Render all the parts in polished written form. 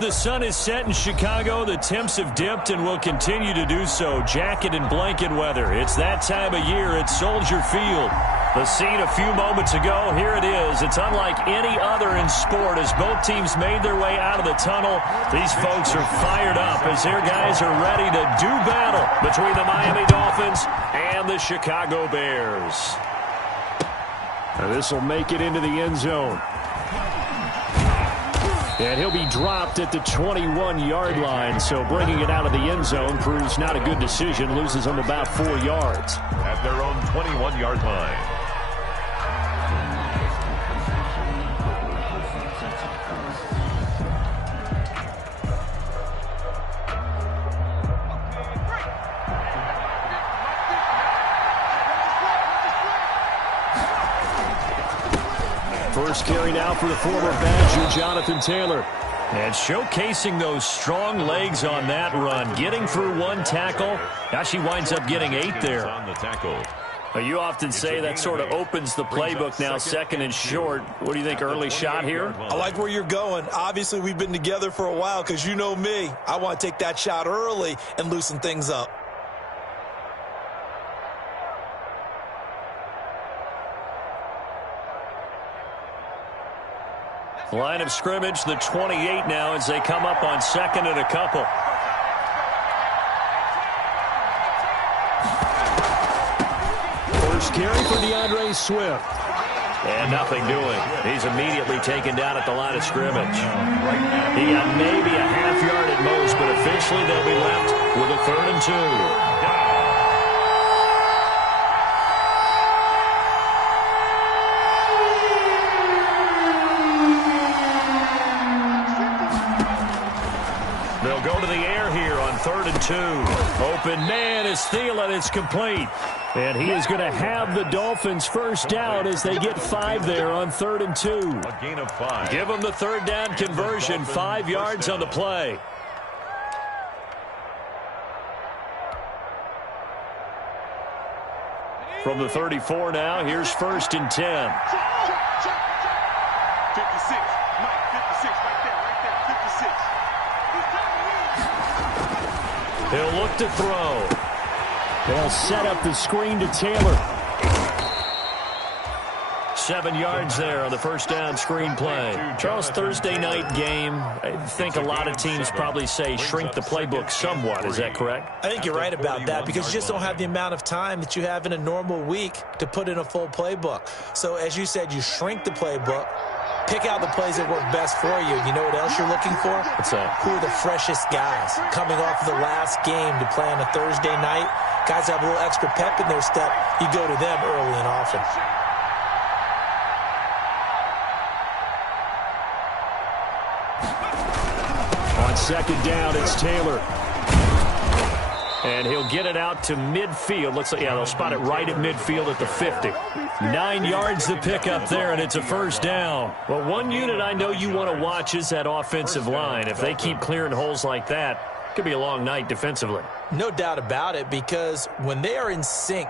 The sun is set in Chicago. The temps have dipped and will continue to do so. Jacket and blanket weather. It's that time of year at Soldier Field. The scene a few moments ago, here it is. It's unlike any other in sport as both teams made their way out of the tunnel. These folks are fired up as their guys are ready to do battle between the Miami Dolphins and the Chicago Bears. This will make it into the end zone. And he'll be dropped at the 21-yard line, so bringing it out of the end zone proves not a good decision. Loses them about 4 yards. At their own 21-yard line. First carry now for the former Badger, Jonathan Taylor. And showcasing those strong legs on that run. Getting through one tackle. Now she winds up getting 8 there. On the tackle. You often say that sort of opens the playbook now, second and short. What do you think, early shot here? I like where you're going. Obviously, we've been together for a while because you know me. I want to take that shot early and loosen things up. Line of scrimmage, the 28 now as they come up on second and a couple. First carry for DeAndre Swift. And nothing doing. He's immediately taken down at the line of scrimmage. He got maybe a half yard at most, but officially they'll be left with a 3rd and 2. They'll go to the air here on 3rd and 2. Open man is Thielen. It's complete. And he is going to have the Dolphins first down as they get 5 there on 3rd and 2. A gain of 5. Give them the 3rd down conversion. 5 yards on the play. From the 34 now, here's 1st and 10. 56. Mike, 56. Right there. 56. He'll look to throw. They'll set up the screen to Taylor. 7 yards there on the first down screen play. Charles, Thursday night game, I think a lot of teams probably say shrink the playbook somewhat. Is that correct? I think you're right about that because you just don't have the amount of time that you have in a normal week to put in a full playbook. So as you said, you shrink the playbook. Pick out the plays that work best for you. You know what else you're looking for? What's that? Who are the freshest guys coming off of the last game to play on a Thursday night? Guys have a little extra pep in their step. You go to them early and often. On second down, it's Taylor. And he'll get it out to midfield. Looks like, yeah, they'll spot it right at midfield at the 50. 9 yards to pick up there, and it's a first down. Well, one unit I know you want to watch is that offensive line. If they keep clearing holes like that, it could be a long night defensively. No doubt about it, because when they are in sync,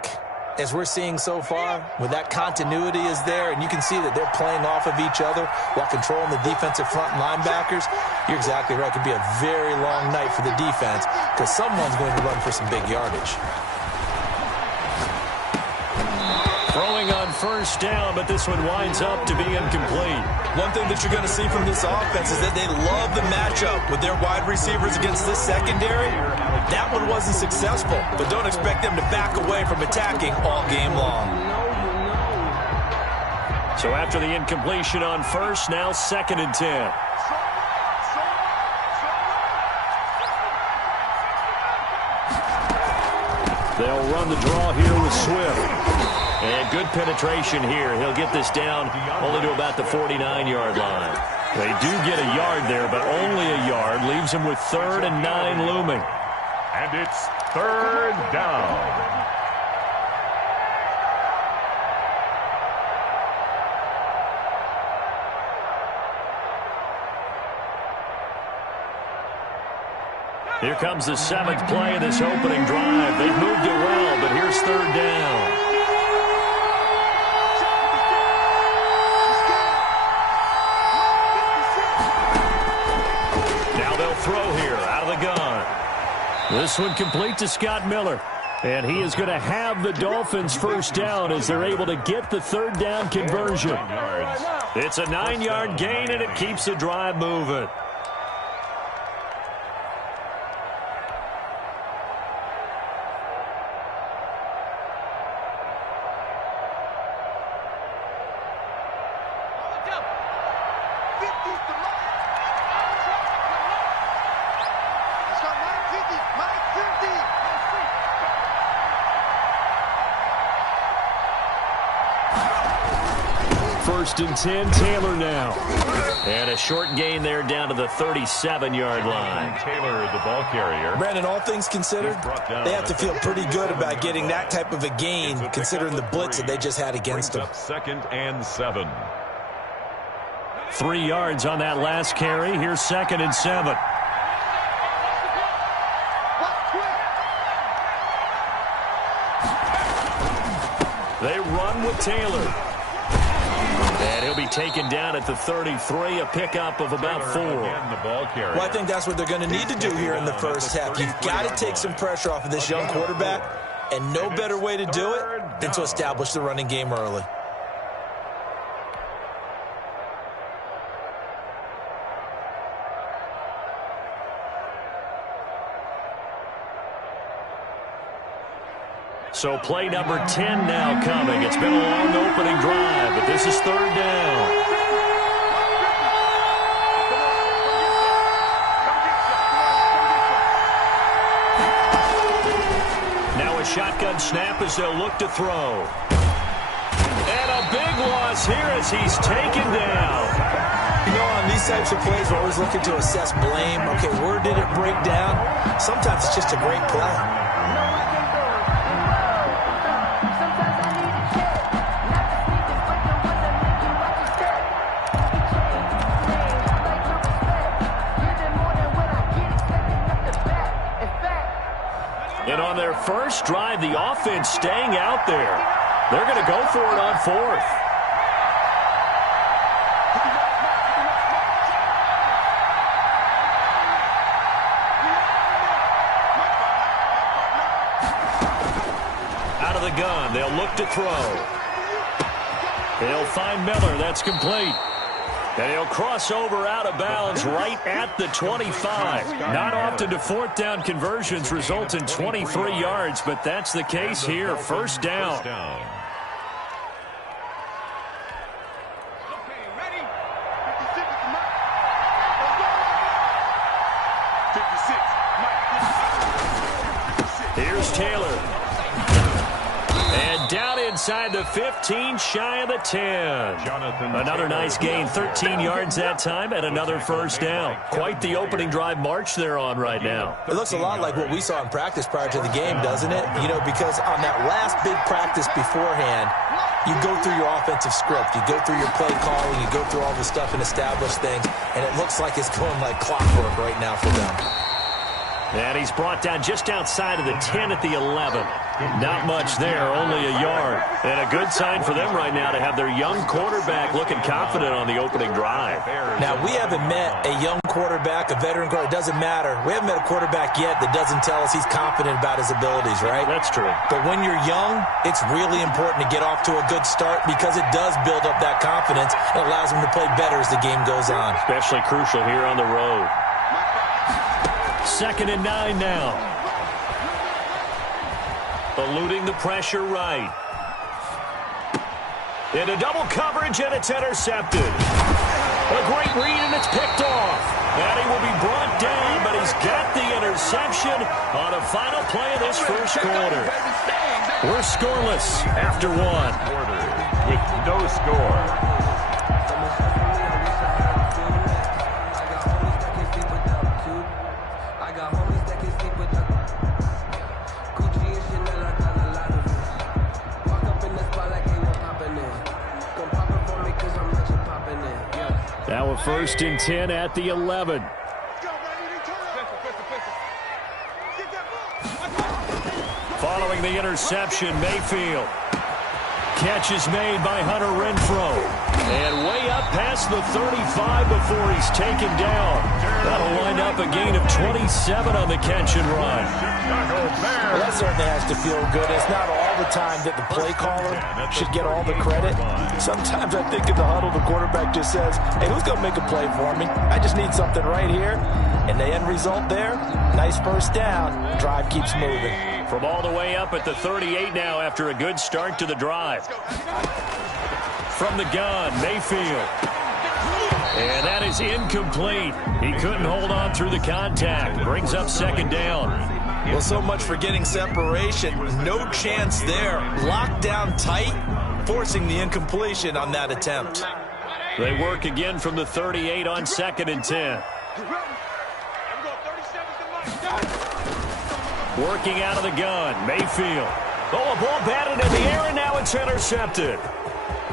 as we're seeing so far, when that continuity is there, and you can see that they're playing off of each other while controlling the defensive front linebackers, you're exactly right. It could be a very long night for the defense because someone's going to run for some big yardage. Throwing on first down, but this one winds up to be incomplete. One thing that you're going to see from this offense is that they love the matchup with their wide receivers against this secondary. That one wasn't successful, but don't expect them to back away from attacking all game long. So after the incompletion on first, now 2nd and 10. They'll run the draw here with Swift. And good penetration here. He'll get this down only to about the 49-yard line. They do get a yard there, but only a yard. Leaves him with 3rd and 9 looming. And it's 3rd down. Here comes the 7th play of this opening drive. They've moved it well, but here's 3rd down. This one complete to Scott Miller. And he is going to have the Dolphins first down as they're able to get the third down conversion. It's a 9-yard gain, and it keeps the drive moving. First and 10, Taylor now. And a short gain there down to the 37-yard line. Taylor, the ball carrier. Brandon, all things considered, they have to feel pretty good about getting that type of a gain, considering the blitz that they just had against them. Second and 7. 3 yards on that last carry. Here's second and 7. They run with Taylor. And he'll be taken down at the 33, a pickup of about 4. Well, I think that's what they're going to need to do here in the first half. You've got to take some pressure off of this young quarterback, and no better way to do it than to establish the running game early. So play number 10 now coming. It's been a long opening drive, but this is third down. Now a shotgun snap as they'll look to throw. And a big loss here as he's taken down. You know, on these types of plays, we're always looking to assess blame. Okay, where did it break down? Sometimes it's just a great play. And on their first drive, the offense staying out there. They're going to go for it on fourth. Out of the gun, they'll look to throw. They'll find Miller. That's complete. And he'll cross over out of bounds right at the 25. Not often do fourth down conversions result in 23 yards, but that's the case here. First down. Here's Taylor. And down inside the 15, shy of the 10. Another nice gain, 13 yards that time, and another first down. Quite the opening drive march they're on right now. It looks a lot like what we saw in practice prior to the game, doesn't it? You know, because on that last big practice beforehand, you go through your offensive script. You go through your play calling. You go through all the stuff and establish things, and it looks like it's going like clockwork right now for them. And he's brought down just outside of the 10 at the 11. Not much there, only a yard. And a good sign for them right now to have their young quarterback looking confident on the opening drive. Now, we haven't met a young quarterback, a veteran quarterback. It doesn't matter. We haven't met a quarterback yet that doesn't tell us he's confident about his abilities, right? That's true. But when you're young, it's really important to get off to a good start because it does build up that confidence and allows him to play better as the game goes on. Especially crucial here on the road. Second and 9 now. Eluding the pressure right. Into double coverage, and it's intercepted. A great read, and it's picked off. And he will be brought down, but he's got the interception on a final play of this first quarter. We're scoreless after one. With no score. Now a first and 10 at the 11. Following the interception, Mayfield catch is made by Hunter Renfrow. And way up past the 35 before he's taken down. That'll wind up a gain of 27 on the catch and run. Well, that certainly has to feel good. It's not all the time that the play caller should get all the credit. Sometimes I think in the huddle, the quarterback just says, hey, who's going to make a play for me? I just need something right here. And the end result there, nice first down. Drive keeps moving. From all the way up at the 38 now after a good start to the drive. From the gun, Mayfield. And that is incomplete. He couldn't hold on through the contact. Brings up second down. Well, so much for getting separation. No chance there. Locked down tight, forcing the incompletion on that attempt. They work again from the 38 on 2nd and 10. Working out of the gun, Mayfield. Oh, a ball batted in the air, and now it's intercepted.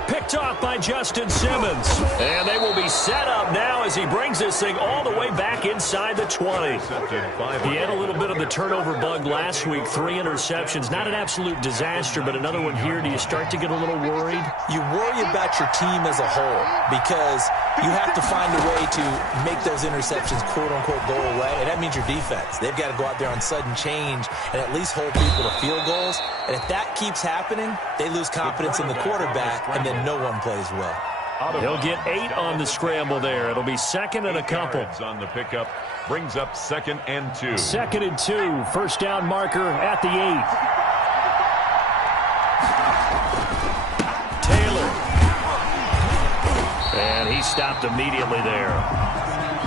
Picked off by Justin Simmons. And they will be set up now as he brings this thing all the way back inside the 20. He had a little bit of the turnover bug last week. 3 interceptions. Not an absolute disaster, but another one here. Do you start to get a little worried? You worry about your team as a whole because you have to find a way to make those interceptions, quote-unquote, go away. And that means your defense. They've got to go out there on sudden change and at least hold people to field goals. And if that keeps happening, they lose confidence in the quarterback, and then no one plays well. He'll get 8 on the scramble there. It'll be 2nd and a couple. On the pickup brings up 2nd and 2. 2nd and 2. First down marker at the 8. Taylor. And he stopped immediately there.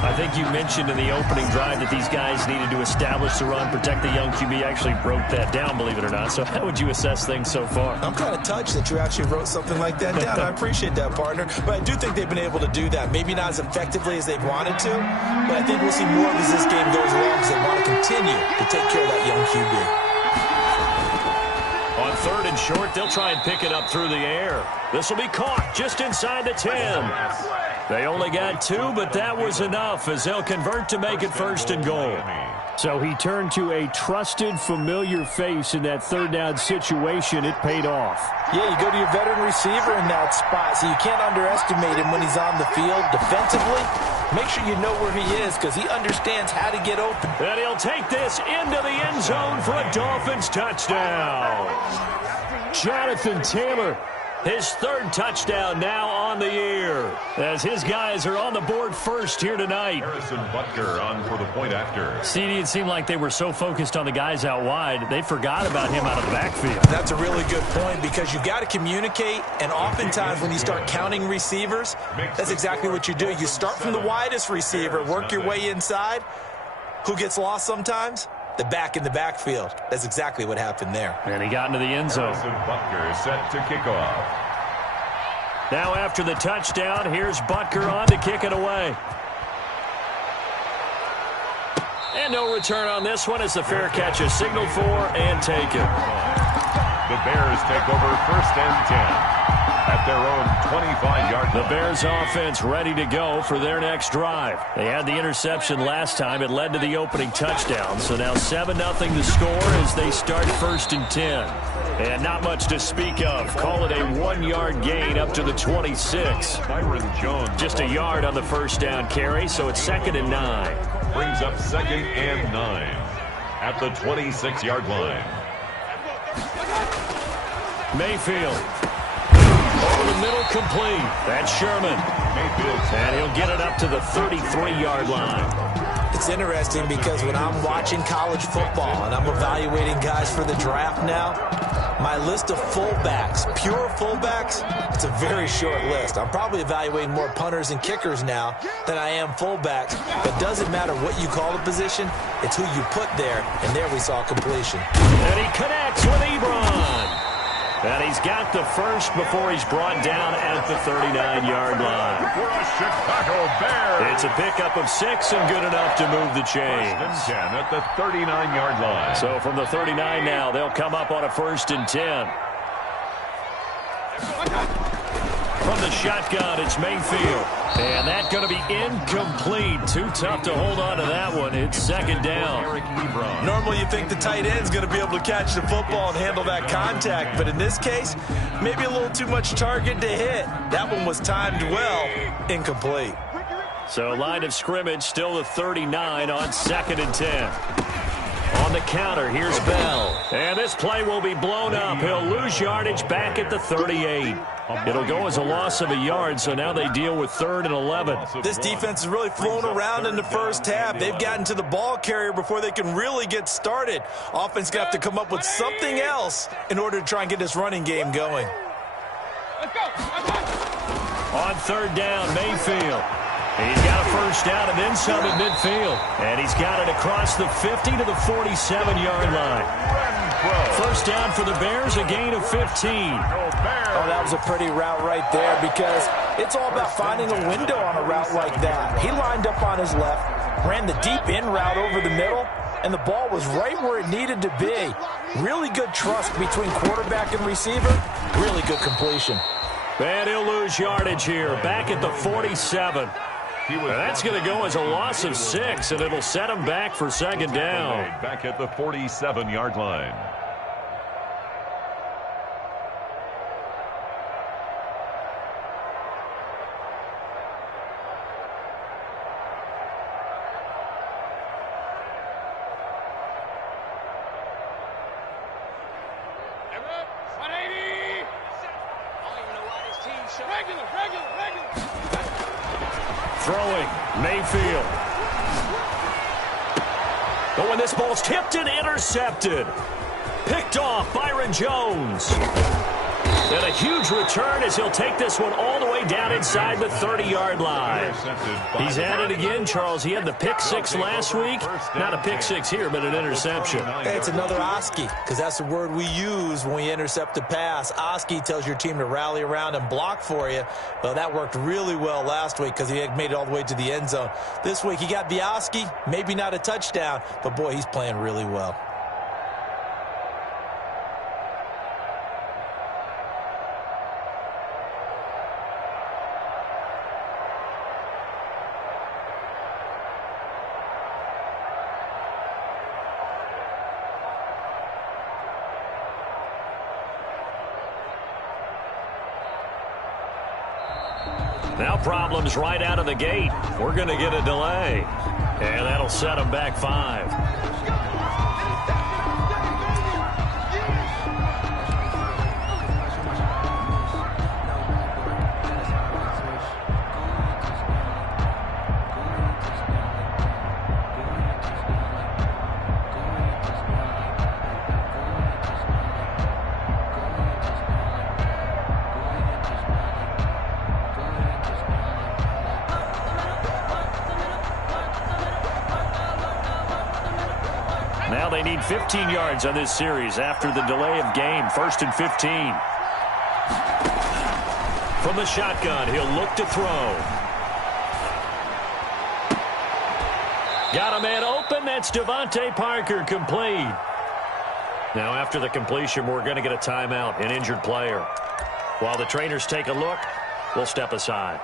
I think you mentioned in the opening drive that these guys needed to establish the run, protect the young QB. Actually broke that down, believe it or not. So how would you assess things so far? I'm kind of touched that you actually wrote something like that down. I appreciate that, partner. But I do think they've been able to do that. Maybe not as effectively as they've wanted to, but I think we'll see more as this game goes along because they want to continue to take care of that young QB. On 3rd and short, they'll try and pick it up through the air. This will be caught just inside the 10. They only got 2, but that was enough as they'll convert to make it 1st and goal. So he turned to a trusted, familiar face in that 3rd down situation. It paid off. Yeah, you go to your veteran receiver in that spot, so you can't underestimate him when he's on the field defensively. Make sure you know where he is because he understands how to get open. And he'll take this into the end zone for a Dolphins touchdown. Jonathan Taylor, his 3rd touchdown now on the year as his guys are on the board first here tonight. Harrison Butker on for the point after. CD, it seemed like they were so focused on the guys out wide, they forgot about him out of the backfield. That's a really good point because you've got to communicate, and oftentimes when you start counting receivers, that's exactly what you do. You start from the widest receiver, work your way inside. Who gets lost sometimes? The back in the backfield. That's exactly what happened there. And he got into the end zone. Harrison Butker set to kick off. Now after the touchdown, here's Butker on to kick it away. And no return on this one as the fair catch is signaled for and taken. The Bears take over 1st and 10 at their own 25-yard line. The Bears offense ready to go for their next drive. They had the interception last time. It led to the opening touchdown. So now 7-0 the score as they start 1st and 10. And not much to speak of. Call it a 1-yard gain up to the 26. Byron Jones. Just a yard on the first down carry, so it's 2nd and 9. Brings up 2nd and 9 at the 26-yard line. Mayfield. Over the middle, complete. That's Sherman. And he'll get it up to the 33-yard line. It's interesting because when I'm watching college football and I'm evaluating guys for the draft now, my list of fullbacks, pure fullbacks, it's a very short list. I'm probably evaluating more punters and kickers now than I am fullbacks. But it doesn't matter what you call the position, it's who you put there. And there we saw completion. And he connects with Ebron. And he's got the first before he's brought down at the 39-yard line. For the Chicago Bears. It's a pickup of 6 and good enough to move the chains. 1st and 10 at the 39-yard line. So from the 39 now, they'll come up on a 1st and 10. From the shotgun, it's Mayfield. And that's going to be incomplete. Too tough to hold on to that one. It's second down. Normally you think the tight end's going to be able to catch the football and handle that contact. But in this case, maybe a little too much target to hit. That one was timed well. Incomplete. So line of scrimmage still the 39 on 2nd and 10. On the counter, here's Bell. And this play will be blown up. He'll lose yardage back at the 38. It'll go as a loss of a yard, so now they deal with 3rd and 11. This defense has really flown around in the first half. They've gotten to the ball carrier before they can really get started. Offense going to have to come up with something else in order to try and get this running game going. On 3rd down, Mayfield. He's got a first down and then some at midfield. And he's got it across the 50 to the 47-yard line. First down for the Bears, a gain of 15. Oh, that was a pretty route right there because it's all about finding a window on a route like that. He lined up on his left, ran the deep in route over the middle, and the ball was right where it needed to be. Really good trust between quarterback and receiver. Really good completion. And he'll lose yardage here, back at the 47. That's going to go as a loss of 6, and it'll set him back for second down. Back at the 47-yard line. Throwing, Mayfield. But when this ball's tipped and intercepted. Picked off Byron Jones. And a huge return as he'll take this one all the way down inside the 30-yard line. He's at it again, Charles. He had the pick 6 last week. Not a pick 6 here, but an interception. Hey, it's another Oski, because that's the word we use when we intercept a pass. Oski tells your team to rally around and block for you. Well, that worked really well last week because he had made it all the way to the end zone. This week, he got the Oski, maybe not a touchdown, but, boy, he's playing really well. Now problems right out of the gate. We're going to get a delay. And that'll set them back 5. Now they need 15 yards on this series after the delay of game. 1st and 15. From the shotgun, he'll look to throw. Got a man open. That's Devontae Parker, complete. Now after the completion, we're going to get a timeout, an injured player. While the trainers take a look, we'll step aside.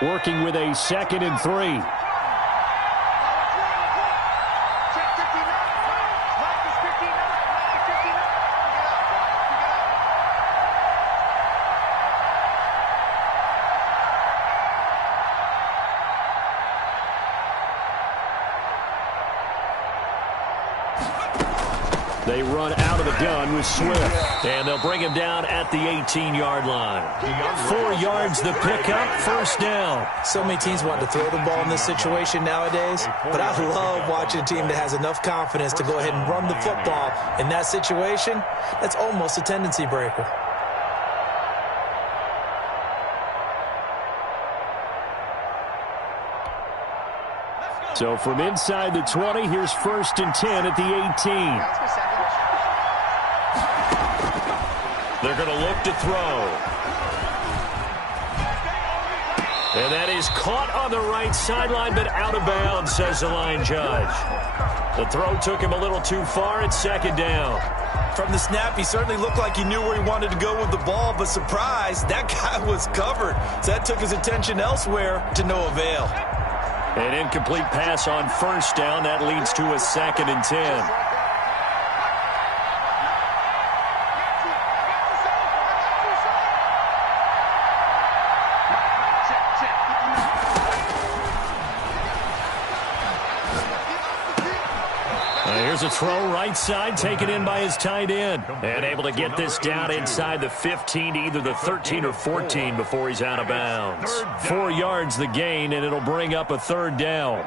Working with a 2nd and 3. They run out of the gun with Swift. And they'll bring him down at the 18-yard line. 4 yards the pickup, first down. So many teams want to throw the ball in this situation nowadays, but I love watching a team that has enough confidence to go ahead and run the football. In that situation, that's almost a tendency breaker. So from inside the 20, here's 1st and 10 at the 18. They're going to look to throw. And that is caught on the right sideline, but out of bounds, says the line judge. The throw took him a little too far. It's second down. From the snap, he certainly looked like he knew where he wanted to go with the ball, but surprise, that guy was covered. So that took his attention elsewhere to no avail. An incomplete pass on first down. That leads to a 2nd and 10. Here's a throw right side, taken in by his tight end. And able to get this down inside the 15 to either the 13 or 14 before he's out of bounds. 4 yards the gain, and it'll bring up a 3rd down.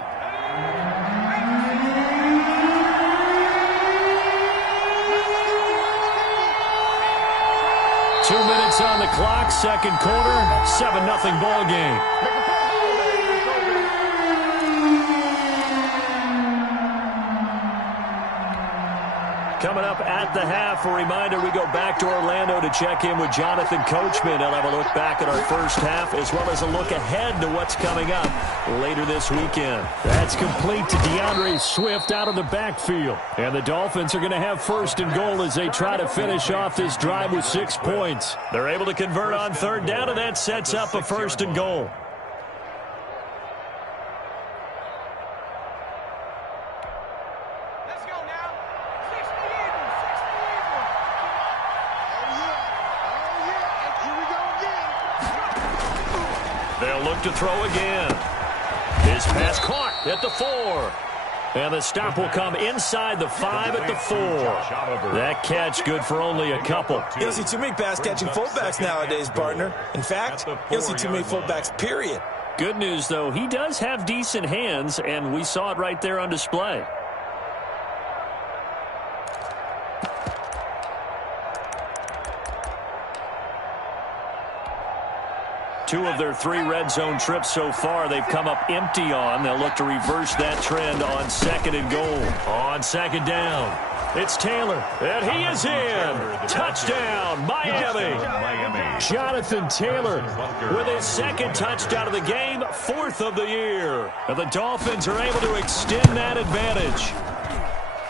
Two minutes on the clock, second quarter, 7-0 ball game. Coming up at the half, a reminder, we go back to Orlando to check in with Jonathan Coachman. He'll have a look back at our first half as well as a look ahead to what's coming up later this weekend. That's complete to DeAndre Swift out of the backfield. And the Dolphins are going to have 1st and goal as they try to finish off this drive with 6 points. They're able to convert on 3rd down, and that sets up a 1st and goal. They'll look to throw again. His pass caught at the 4. And the stop will come inside the 5 at the 4. That catch good for only a couple. You don't see too many pass-catching fullbacks nowadays, partner. In fact, you don't see too many fullbacks, period. Good news, though, he does have decent hands, and we saw it right there on display. Two of their 3 red zone trips so far, they've come up empty on. They'll look to reverse that trend on 2nd and goal. On 2nd down, it's Taylor, and he is in. Touchdown, Miami. Jonathan Taylor with his 2nd touchdown of the game, 4th of the year. And the Dolphins are able to extend that advantage.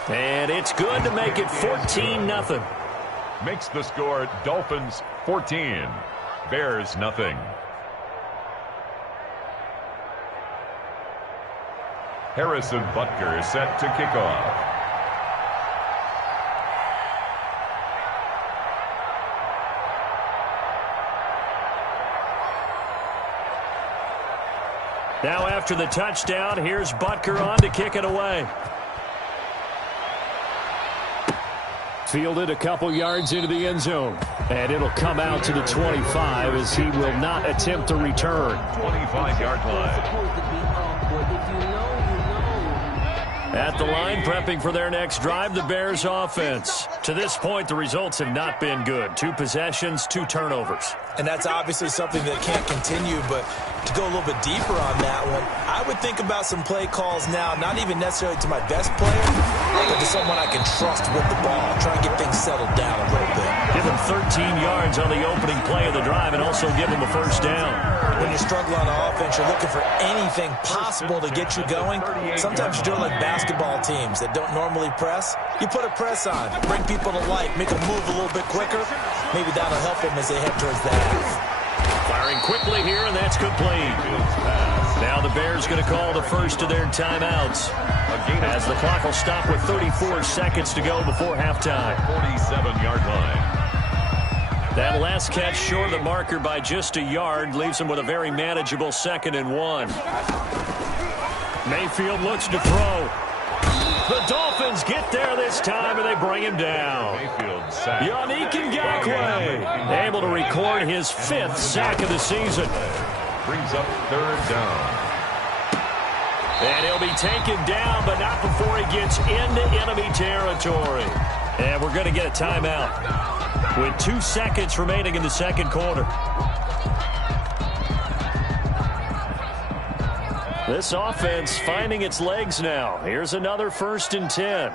And it's good to make it 14-0. Makes the score Dolphins 14, Bears nothing. Harrison Butker is set to kick off. Now after the touchdown, here's Butker on to kick it away. Fielded a couple yards into the end zone. And it'll come out to the 25 as he will not attempt to return. 25-yard line. At the line, prepping for their next drive, the Bears offense. To this point, the results have not been good. 2 possessions, 2 turnovers. And that's obviously something that can't continue, but to go a little bit deeper on that one, I would think about some play calls now, not even necessarily to my best player, but to someone I can trust with the ball. Try and get things settled down a little bit. Give him 13 yards on the opening play of the drive and also give him a 1st down. When you're struggling on offense, you're looking for anything possible to get you going. Sometimes you do it like basketball teams that don't normally press. You put a press on, bring people to life, make them move a little bit quicker. Maybe that'll help them as they head towards the half. Firing quickly here, and that's complete. Now the Bears going to call the first of their timeouts as the clock will stop with 34 seconds to go before halftime. 47-yard line. That last catch short of the marker by just a yard leaves him with a very manageable 2nd and 1. Mayfield looks to throw. The Dolphins get there this time, and they bring him down. Yannick Ngakoue able to record his 5th sack of the season. Brings up 3rd down. And he'll be taken down, but not before he gets into enemy territory. And we're going to get a timeout with 2 seconds remaining in the second quarter. This offense finding its legs now. Here's another 1st and 10.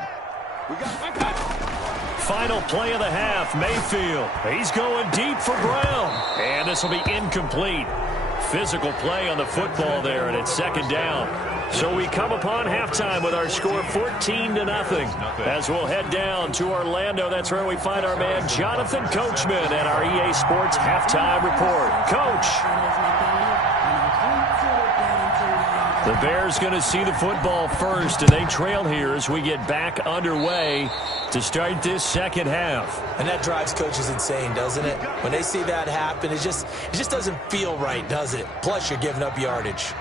final play of the half. Mayfield, he's going deep for Brown. And this will be incomplete. Physical play on the football there, and it's second down. So we come upon halftime with our score 14-0 as we'll head down to Orlando. That's where we find our man Jonathan Coachman and our EA Sports halftime report. Coach. The Bears going to see the football first, and they trail here as we get back underway to start this second half. And that drives coaches insane, doesn't it? When they see that happen, it just doesn't feel right, does it? Plus, you're giving up yardage.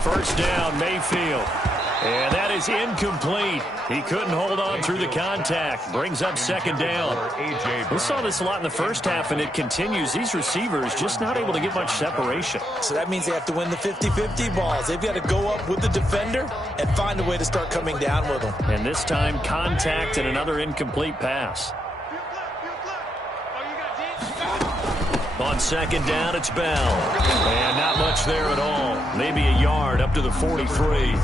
First down, Mayfield. And that is incomplete. He couldn't hold on through the contact. Brings up second down. We saw this a lot in the first half, and it continues. These receivers just not able to get much separation. So that means they have to win the 50-50 balls. They've got to go up with the defender and find a way to start coming down with them. And this time, contact and another incomplete pass. On second down, it's Bell. And not much there at all. Maybe a yard up to the 43.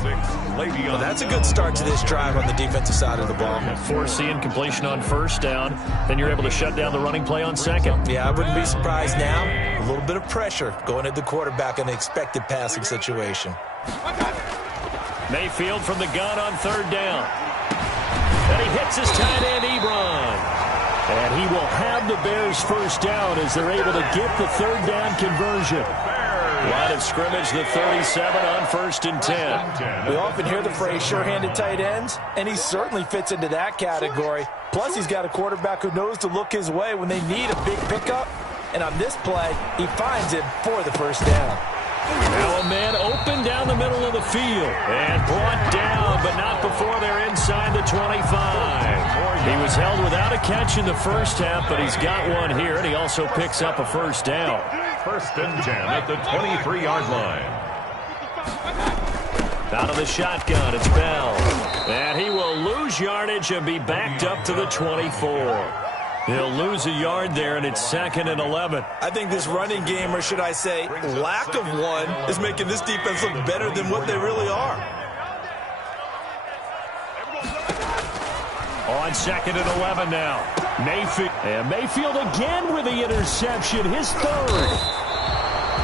Well, that's a good start to this drive on the defensive side of the ball. Force the incompletion on first down. Then you're able to shut down the running play on second. Yeah, I wouldn't be surprised now. A little bit of pressure going at the quarterback in an expected passing situation. Mayfield from the gun on third down. And he hits his tight end, Ebron. And he will have the Bears first down as they're able to get the third down conversion. Line of scrimmage, the 37 on first and 10. We often hear the phrase sure-handed tight ends, and he certainly fits into that category. Plus, he's got a quarterback who knows to look his way when they need a big pickup. And on this play, he finds him for the first down. Now a man open down the middle of the field and brought down, but not before they're inside the 25. He was held without a catch in the first half, but he's got one here, and he also picks up a first down. First and 10 at the 23-yard line. Out of the shotgun, it's Bell. And he will lose yardage and be backed up to the 24. He'll lose a yard there, and it's second and 11. I think this running game, or should I say lack of one, is making this defense look better than what they really are. On second and 11 now. Mayfield. And Mayfield again with the interception, his third.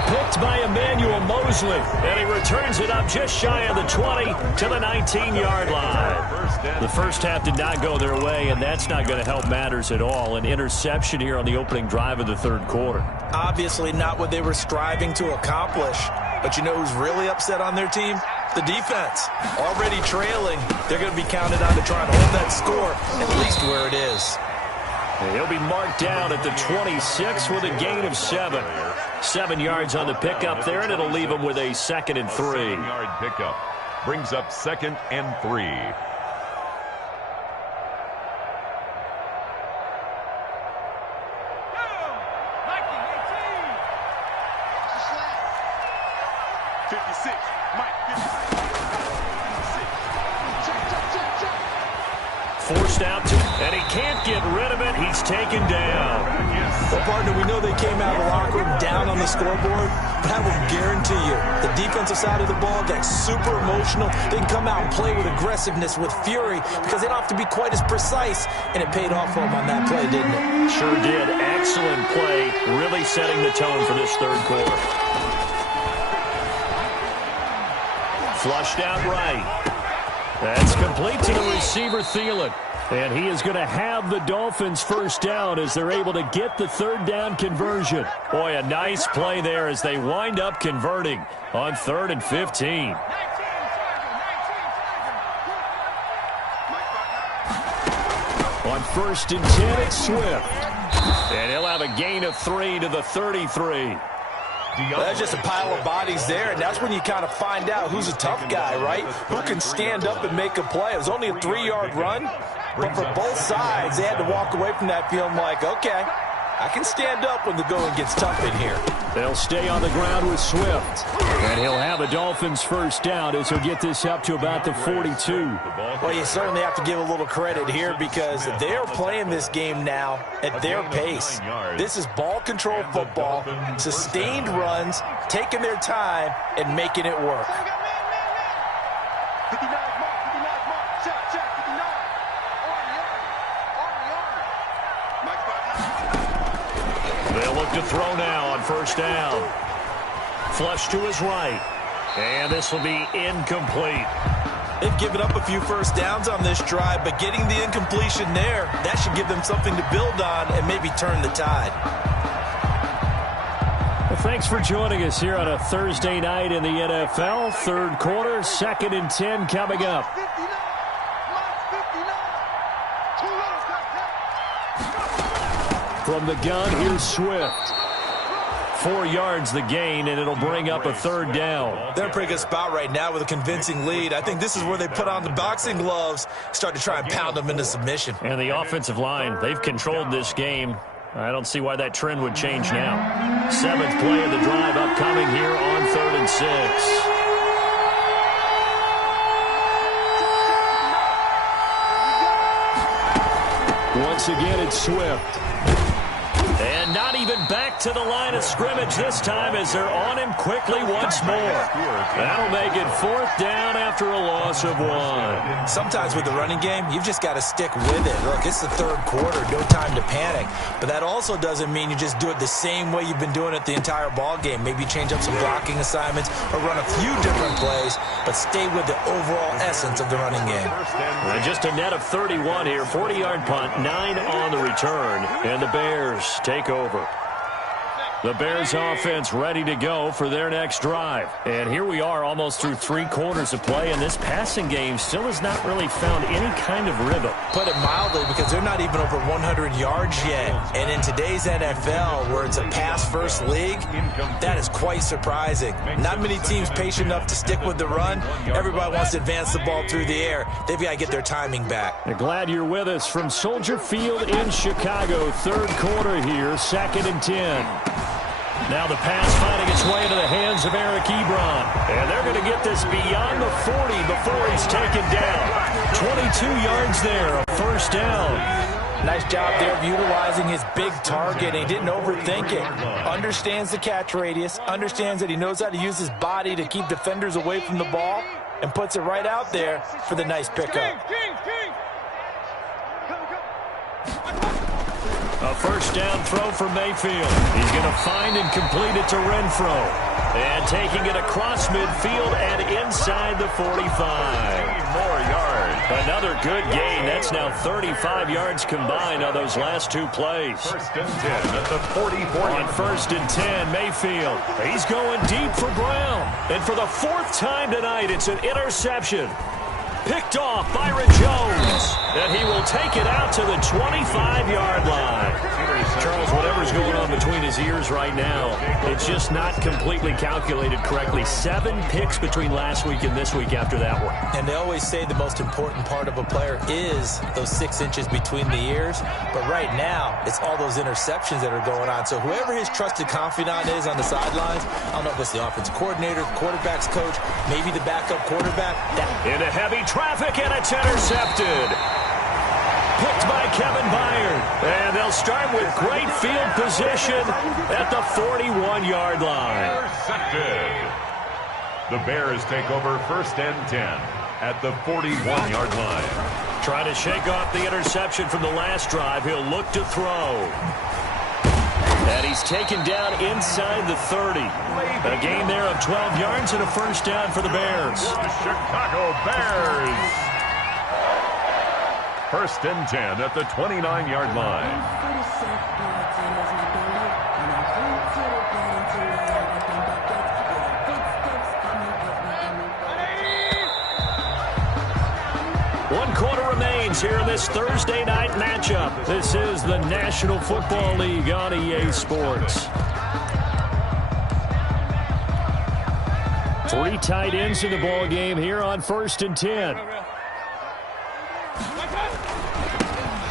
Picked by Emmanuel Mosley. And he returns it up just shy of the 20 to the 19-yard line. The first half did not go their way, and that's not going to help matters at all. An interception here on the opening drive of the third quarter. Obviously not what they were striving to accomplish. But you know who's really upset on their team? The defense. Already trailing. They're going to be counted on to try and hold that score at least where it is. And he'll be marked down at the 26 with a gain of 7. 7 yards on the pickup there, and it'll leave him with a second and 3. 7-yard pickup brings up second and 3. Forced out to, and he can't get rid of it. He's taken down. Well, partner, we know they came out of the locker room down on the scoreboard, but I will guarantee you the defensive side of the ball got super emotional. They can come out and play with aggressiveness, with fury, because they don't have to be quite as precise, and it paid off for them on that play, didn't it? Sure did. Excellent play, really setting the tone for this third quarter. Flushed out right. That's complete to the receiver, Thielen. And he is going to have the Dolphins first down as they're able to get the third down conversion. Boy, a nice play there as they wind up converting on 3rd and 15. On 1st and 10, it's Swift. And he'll have a gain of 3 to the 33. That's just a pile of bodies there, and that's when you kind of find out who's a tough guy, right? Who can stand up and make a play. It was only a 3-yard run, but for both sides, they had to walk away from that feeling like, okay, I can stand up when the going gets tough in here. They'll stay on the ground with Swift. And he'll have a Dolphins first down as he'll get this up to about the 42. Well, you certainly have to give a little credit here because they're playing this game now at their pace. This is ball control football, sustained runs, taking their time, and making it work. 59 mark, check, 59. They'll look to throw now on first down. Flush to his right. And this will be incomplete. They've given up a few first downs on this drive, but getting the incompletion there, that should give them something to build on and maybe turn the tide. Well, thanks for joining us here on a Thursday night in the NFL. Third quarter, 2nd and 10 coming up. From the gun, here's Swift. 4 yards the gain, and it'll bring up a third down. They're in a pretty good spot right now with a convincing lead. I think this is where they put on the boxing gloves, start to try and pound them into submission. And the offensive line, they've controlled this game. I don't see why that trend would change now. 7th play of the drive upcoming here on 3rd and 6. Once again, it's Swift. And not even back to the line of scrimmage this time as they're on him quickly once more. That'll make it 4th down after a loss of 1. Sometimes with the running game, you've just got to stick with it. Look, it's the 3rd quarter, no time to panic. But that also doesn't mean you just do it the same way you've been doing it the entire ball game. Maybe change up some blocking assignments or run a few different plays, but stay with the overall essence of the running game. Just a net of 31 here, 40-yard punt, 9 on the return, and the Bears take over. The Bears offense ready to go for their next drive. And here we are almost through 3 quarters of play, and this passing game still has not really found any kind of rhythm. Put it mildly, because they're not even over 100 yards yet. And in today's NFL, where it's a pass-first league, that is quite surprising. Not many teams patient enough to stick with the run. Everybody wants to advance the ball through the air. They've got to get their timing back. I'm glad you're with us from Soldier Field in Chicago. 3rd quarter here, 2nd and 10. Now the pass finding its way into the hands of Eric Ebron. And they're going to get this beyond the 40 before he's taken down. 22 yards there, a first down. Nice job there of utilizing his big target. He didn't overthink it. Understands the catch radius. Understands that he knows how to use his body to keep defenders away from the ball. And puts it right out there for the nice pickup. A first down throw for Mayfield. He's going to find and complete it to Renfro. And taking it across midfield and inside the 45. 8 more yards. Another good gain. That's now 35 yards combined on those last 2 plays. 1st and 10 at the 44. On 1st and 10, Mayfield. He's going deep for Brown. And for the 4th time tonight, it's an interception. Picked off Byron Jones. And he will take it out to the 25-yard line. Charles, whatever's going on between his ears right now, it's just not completely calculated correctly. 7 picks between last week and this week after that one. And they always say the most important part of a player is those 6 inches between the ears. But right now, it's all those interceptions that are going on. So whoever his trusted confidant is on the sidelines, I don't know if it's the offensive coordinator, quarterback's coach, maybe the backup quarterback. Into heavy traffic, and it's intercepted. Picked by Kevin Byard. And they'll start with great field position at the 41-yard line. Intercepted. The Bears take over 1st and 10 at the 41-yard line. Trying to shake off the interception from the last drive. He'll look to throw. And he's taken down inside the 30. A gain there of 12 yards and a first down for the Bears. The Chicago Bears. 1st and 10 at the 29-yard line. One quarter remains here in this Thursday night matchup. This is the National Football League on EA Sports. 3 tight ends in the ball game here on 1st and 10.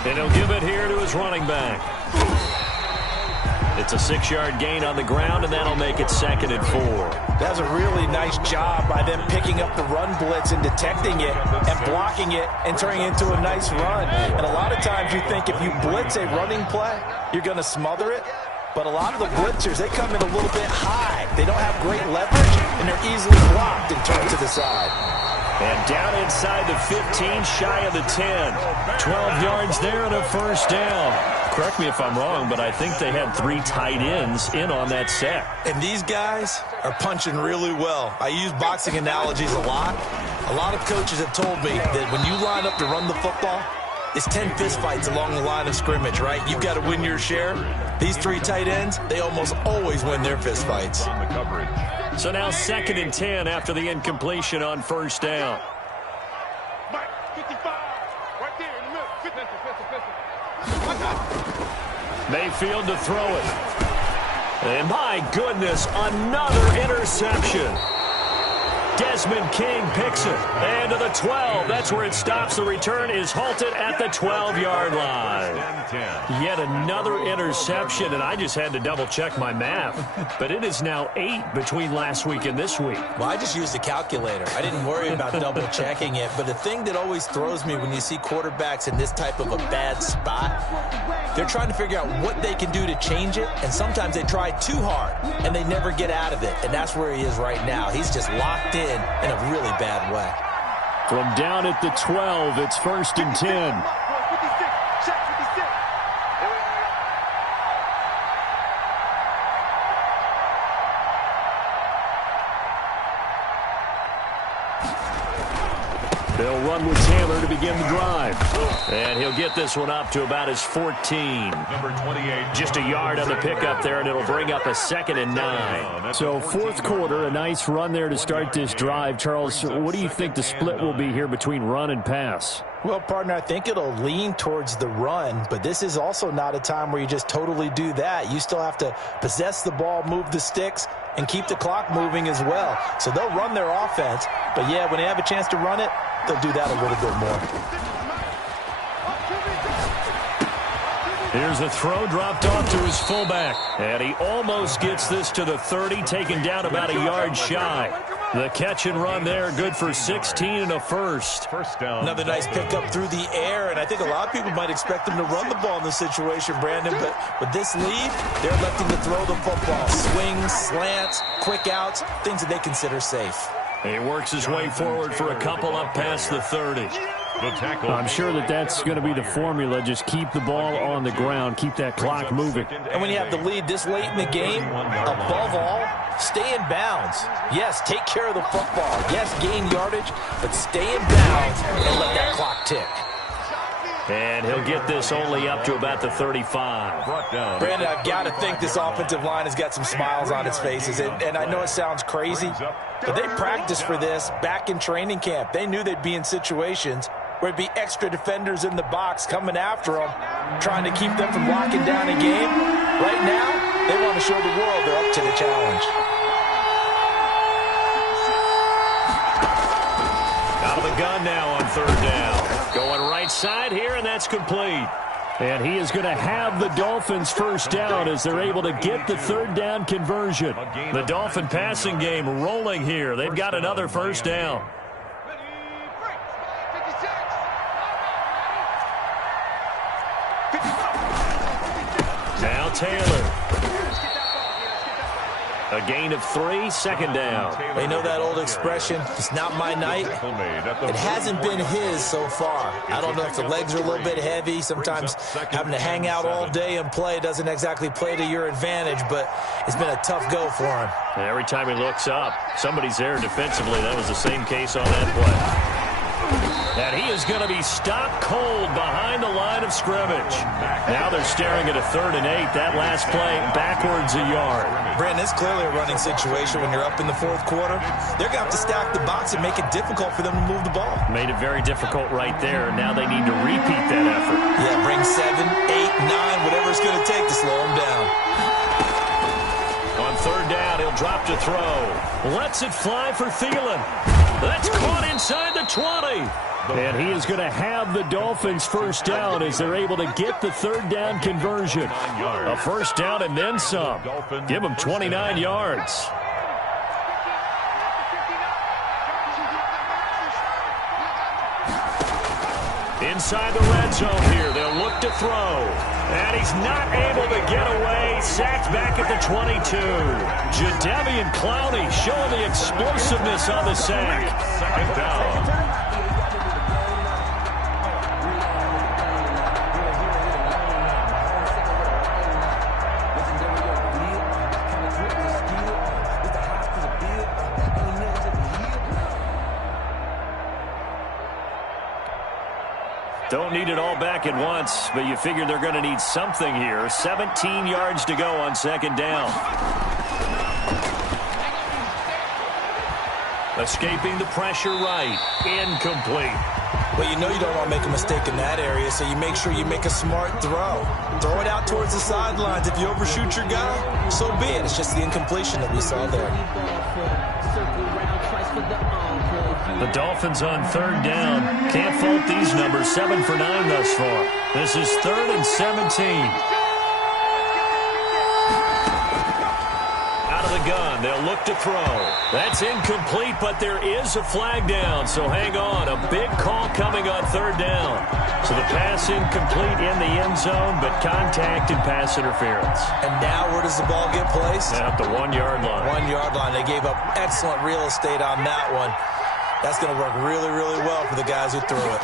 And he'll give it here to his running back. It's a 6-yard gain on the ground, and that'll make it 2nd and 4. That's a really nice job by them picking up the run blitz and detecting it and blocking it and turning it into a nice run. And a lot of times you think if you blitz a running play, you're going to smother it. But a lot of the blitzers, they come in a little bit high. They don't have great leverage, and they're easily blocked and turned to the side. And down inside the 15, shy of the 10. 12 yards there and a first down. Correct me if I'm wrong, but I think they had 3 tight ends in on that set. And these guys are punching really well. I use boxing analogies a lot. A lot of coaches have told me that when you line up to run the football, it's 10 fistfights along the line of scrimmage, right? You've got to win your share. These 3 tight ends, they almost always win their fistfights. So now 2nd and 10 after the incompletion on first down. Mike, 55. Right there in the middle. 50. Mayfield to throw it. And my goodness, another interception. Desmond King picks it. And to the 12. That's where it stops. The return is halted at the 12-yard line. Yet another interception, and I just had to double-check my math. But it is now 8 between last week and this week. Well, I just used a calculator. I didn't worry about double-checking it. But the thing that always throws me when you see quarterbacks in this type of a bad spot, they're trying to figure out what they can do to change it. And sometimes they try too hard, and they never get out of it. And that's where he is right now. He's just locked in a really bad way. From down at the 12, it's 1st and 10. They'll run with Taylor to begin the drive. And he'll get this one up to about his 14. Number 28. Just a yard on the pickup there, and it'll bring up a 2nd and 9. So 4th quarter, a nice run there to start this drive. Charles, what do you think the split will be here between run and pass? Well, partner, I think it'll lean towards the run, but this is also not a time where you just totally do that. You still have to possess the ball, move the sticks, and keep the clock moving as well. So they'll run their offense, but yeah, when they have a chance to run it, they'll do that a little bit more. Here's a throw dropped off to his fullback. And he almost gets this to the 30, taken down about a yard shy. The catch and run there, good for 16 and a first. First down. Another nice pickup through the air, and I think a lot of people might expect them to run the ball in this situation, Brandon, but with this lead, they're electing to throw the football. Swings, slants, quick outs, things that they consider safe. He works his way forward for a couple up past the 30. The tackle. I'm sure that's going to be the formula. Just keep the ball on the ground. Keep that clock moving. And when you have the lead this late in the game, above all, stay in bounds. Yes, take care of the football. Yes, gain yardage, but stay in bounds and let that clock tick. And he'll get this only up to about the 35. Brandon, I've got to think this offensive line has got some smiles on its faces. And I know it sounds crazy, but they practiced for this back in training camp. They knew they'd be in situations where it'd be extra defenders in the box coming after them, trying to keep them from locking down a game. Right now, they want to show the world they're up to the challenge. Out of the gun now on 3rd down. Going right side here, and that's complete. And he is going to have the Dolphins first down as they're able to get the 3rd down conversion. The Dolphin passing game rolling here. They've got another first down. Now Taylor. A gain of 3, 2nd down. They know that old expression, it's not my night. It hasn't been his so far. I don't know if the legs are a little bit heavy. Sometimes having to hang out all day and play doesn't exactly play to your advantage, but it's been a tough go for him. Every time he looks up, somebody's there defensively. That was the same case on that play. And he is going to be stopped cold behind the line of scrimmage. Now they're staring at a 3rd and 8. That last play backwards a yard. Brandon, it's clearly a running situation when you're up in the 4th quarter. They're going to have to stack the box and make it difficult for them to move the ball. Made it very difficult right there. Now they need to repeat that effort. Yeah, bring 7, 8, 9, whatever it's going to take to slow them down. On 3rd down, he'll drop to throw. Lets it fly for Thielen. That's caught inside the 20. And he is going to have the Dolphins first down as they're able to get the third down conversion. A first down and then some. Give them 29 yards. Inside the red zone here, they'll look to throw. And he's not able to get away. Sacked back at the 22. Jadeveon Clowney showing the explosiveness on the sack. Second down. Don't need it all back at once, but you figure they're going to need something here. 17 yards to go on second down. Escaping the pressure right. Incomplete. Well, you know you don't want to make a mistake in that area, so you make sure you make a smart throw. Throw it out towards the sidelines. If you overshoot your guy, so be it. It's just the incompletion that we saw there. The Dolphins on third down. Can't fault these numbers. 7 for 9 thus far. This is 3rd and 17. Out of the gun. They'll look to throw. That's incomplete, but there is a flag down, so hang on. A big call coming on third down. So the pass incomplete in the end zone, but contact and pass interference. And now where does the ball get placed? At the 1 yard line. 1 yard line. They gave up excellent real estate on that one. That's going to work really, really well for the guys who threw it.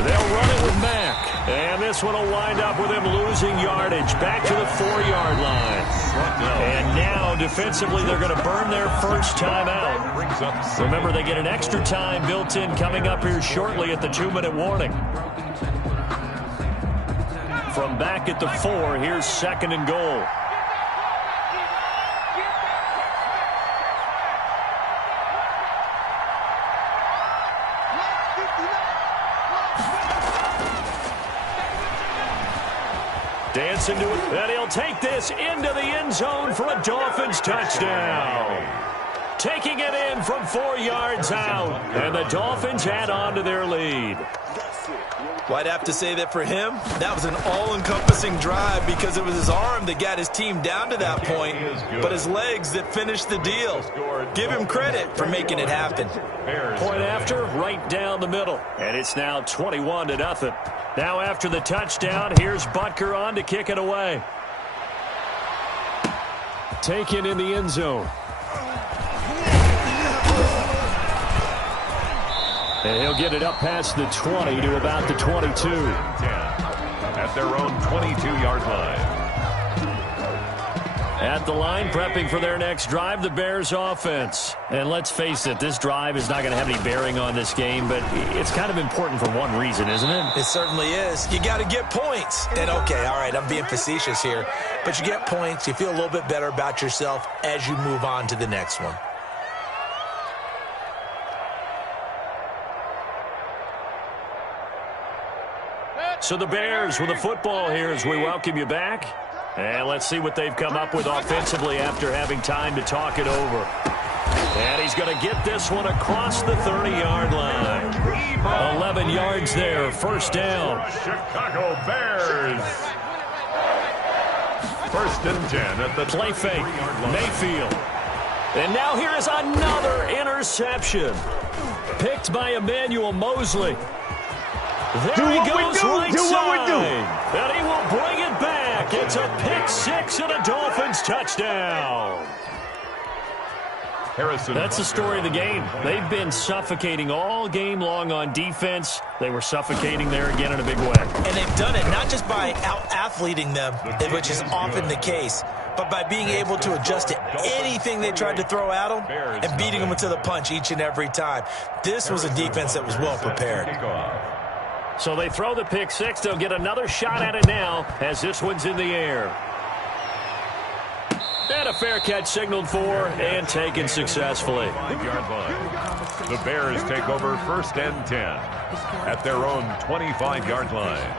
They'll run it with Mack. And this one will wind up with him losing yardage. Back to the 4 yard line. And now, defensively, they're going to burn their first time out. Remember, they get an extra time built in coming up here shortly at the 2-minute warning. From back at the 4, here's 2nd and goal. Dancing to it, and he'll take this into the end zone for a Dolphins touchdown. Taking it in from 4 yards out, and the Dolphins add on to their lead. Well, I'd have to say that for him, that was an all-encompassing drive because it was his arm that got his team down to that point, but his legs that finished the deal. Give him credit for making it happen. Point after, right down the middle, and it's now 21-0. Now after the touchdown, here's Butker on to kick it away. Taken in the end zone. And he'll get it up past the 20 to about the 22. 10 at their own 22-yard line. At the line, prepping for their next drive, the Bears offense. And let's face it, this drive is not going to have any bearing on this game, but it's kind of important for one reason, isn't it? It certainly is. You got to get points. And okay, all right, I'm being facetious here, but you get points, you feel a little bit better about yourself as you move on to the next one. So the Bears with the football here as we welcome you back. And let's see what they've come up with offensively after having time to talk it over. And he's going to get this one across the 30-yard line. 11 yards there, first down. Chicago Bears. 1st and 10 at the play fake, Mayfield. And now here is another interception. Picked by Emmanuel Mosley. There he goes right side. And he will bring it back. It's a pick six and a Dolphins touchdown. That's the story of the game. They've been suffocating all game long on defense. They were suffocating there again in a big way. And they've done it not just by out-athleting them, which is often the case, but by being able to adjust to anything they tried to throw at them and beating them to the punch each and every time. This was a defense that was well prepared. So they throw the pick six. They'll get another shot at it now as this one's in the air. And a fair catch signaled for and taken successfully. 5-yard line. The Bears take over 1st and 10 at their own 25-yard line.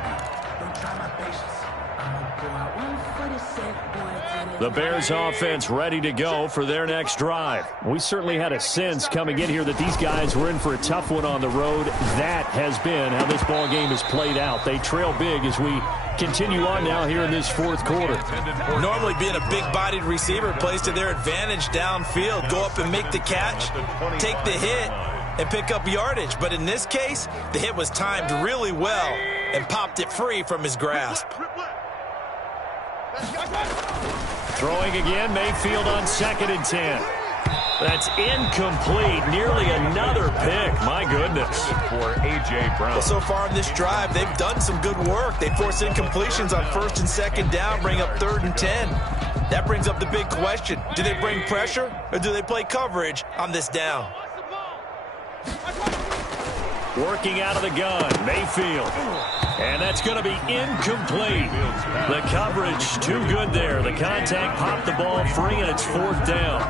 The Bears offense ready to go for their next drive. We certainly had a sense coming in here that these guys were in for a tough one on the road. That has been how this ball game has played out. They trail big as we continue on now here in this fourth quarter. Normally being a big-bodied receiver plays to their advantage downfield. Go up and make the catch, take the hit, and pick up yardage. But in this case, the hit was timed really well and popped it free from his grasp. Throwing again, Mayfield on 2nd and 10. That's incomplete. Nearly another pick. My goodness. For A.J. Brown. Well, so far in this drive, they've done some good work. They force incompletions on 1st and 2nd down, bring up 3rd and 10. That brings up the big question. Do they bring pressure or do they play coverage on this down? Working out of the gun, Mayfield. And that's going to be incomplete. The coverage too good there. The contact popped the ball free, and it's 4th down.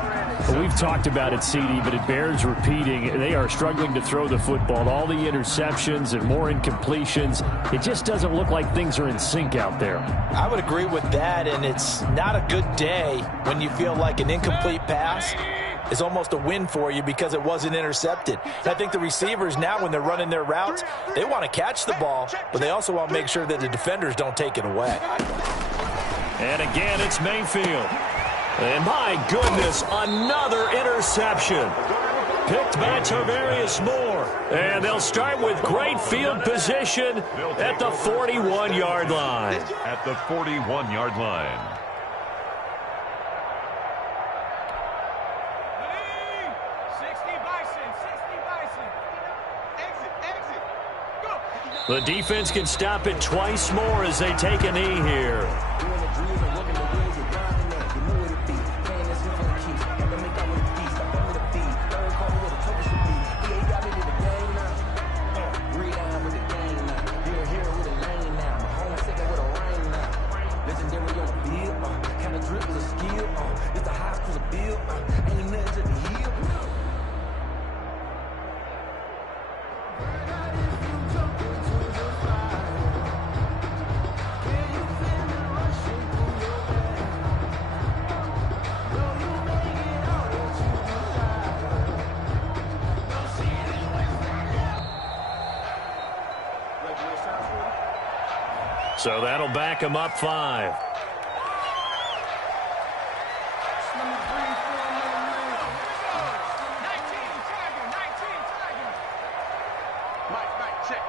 Well, we've talked about it, CD, but it bears repeating. They are struggling to throw the football. All the interceptions and more incompletions. It just doesn't look like things are in sync out there. I would agree with that, and it's not a good day when you feel like an incomplete pass is almost a win for you because it wasn't intercepted. And I think the receivers now, when they're running their routes, they want to catch the ball, but they also want to make sure that the defenders don't take it away. And again, it's Mayfield. And my goodness, another interception. Picked by Tarvarius Moore. And they'll start with great field position at the 41-yard line. At the 41-yard line. The defense can stop it twice more as they take a knee here. So that'll back him up 5.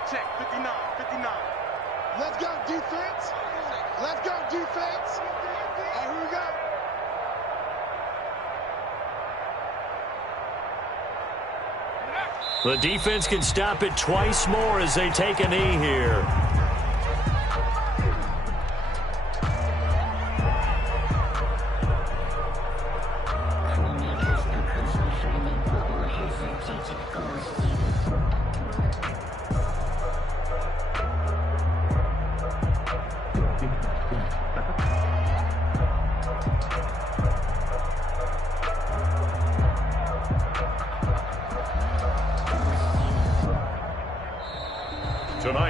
Check, 59. Let's go, defense. Let's go, defense. All right, here we go. The defense can stop it twice more as they take a knee here.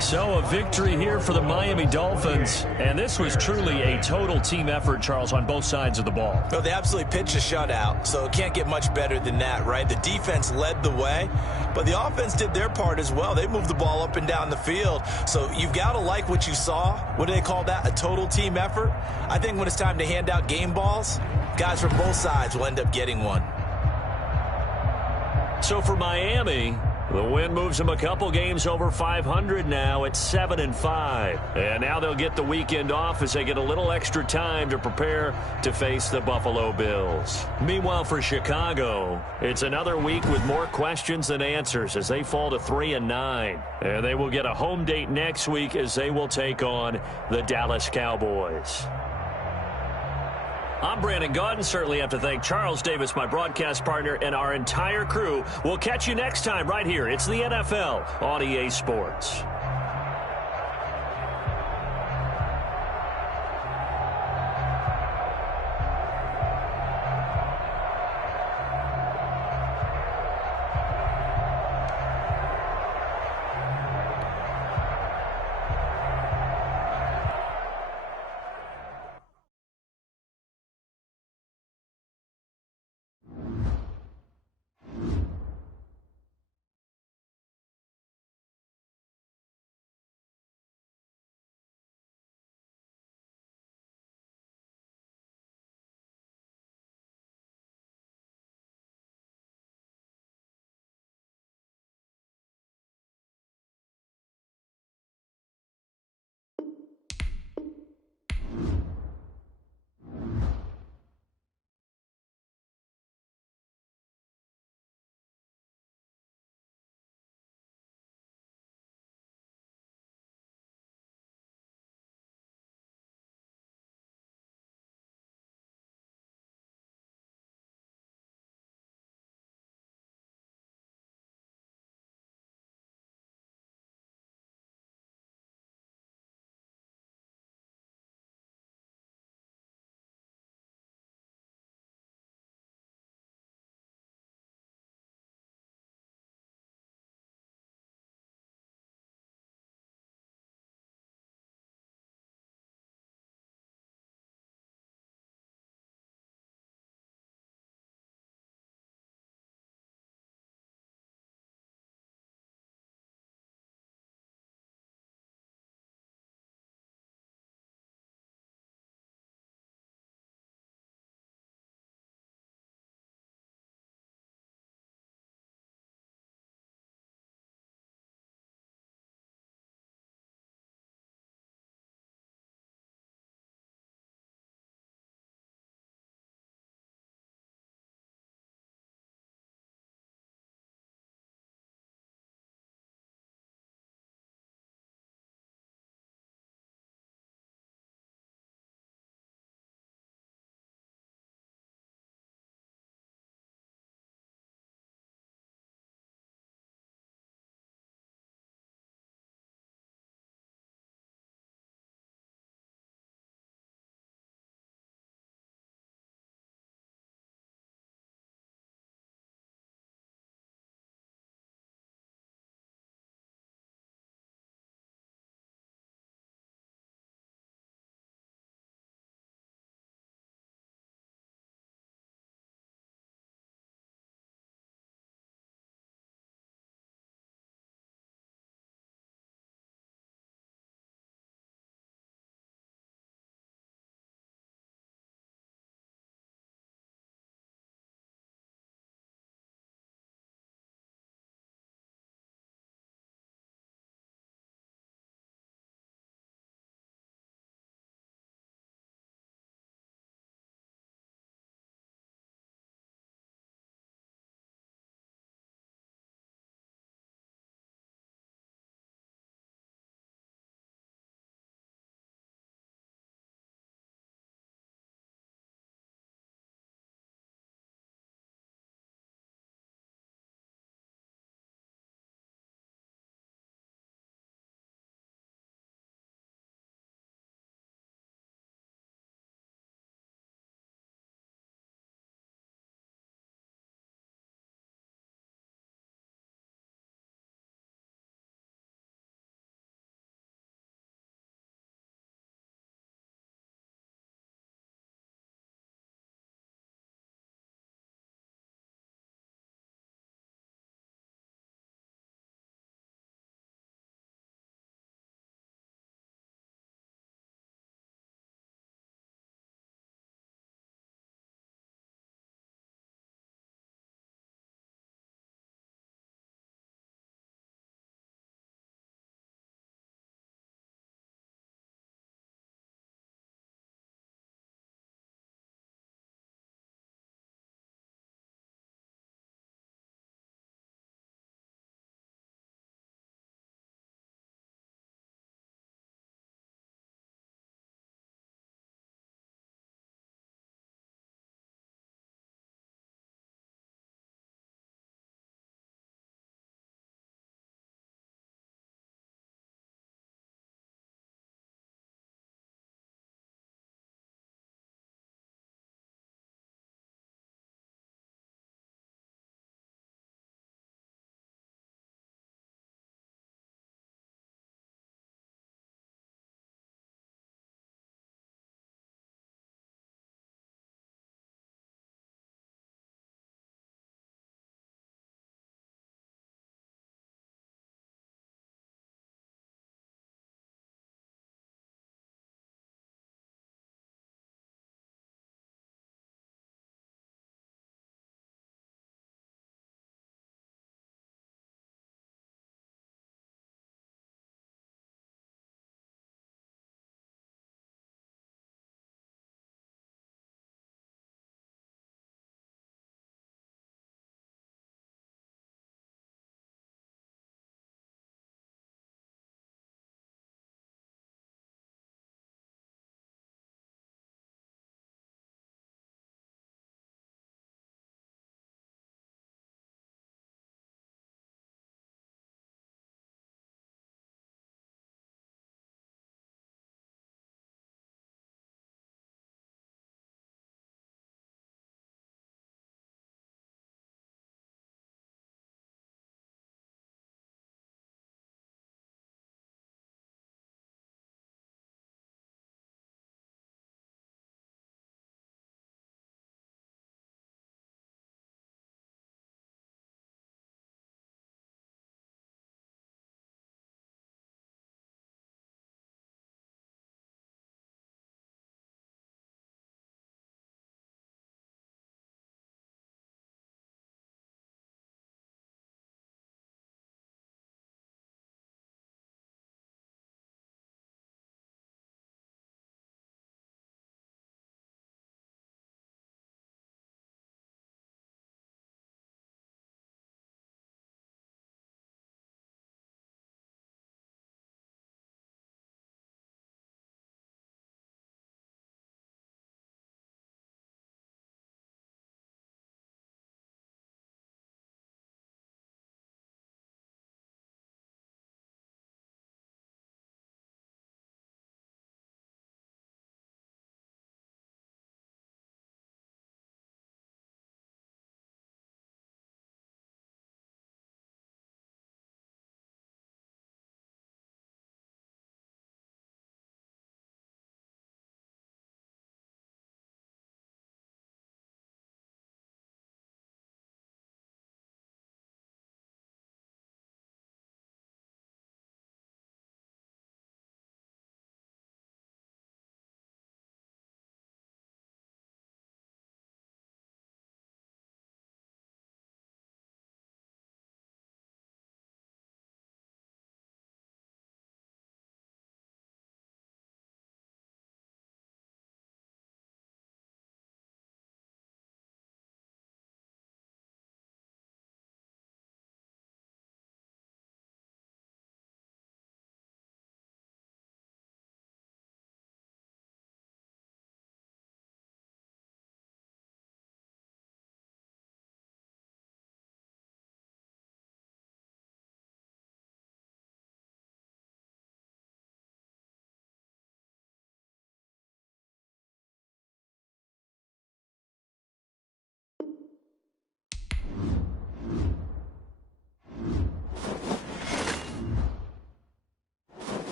So a victory here for the Miami Dolphins, and this was truly a total team effort, Charles, on both sides of the ball. Well, they absolutely pitched a shutout, so it can't get much better than that, right? The defense led the way, but the offense did their part as well. They moved the ball up and down the field, so you've got to like what you saw. What do they call that? A total team effort? I think when it's time to hand out game balls, guys from both sides will end up getting one. So for Miami, the win moves them a couple games over 500 now at 7-5. And now they'll get the weekend off as they get a little extra time to prepare to face the Buffalo Bills. Meanwhile, for Chicago, it's another week with more questions than answers as they fall to 3-9. And they will get a home date next week as they will take on the Dallas Cowboys. I'm Brandon Gaudin. Certainly have to thank Charles Davis, my broadcast partner, and our entire crew. We'll catch you next time right here. It's the NFL on EA Sports.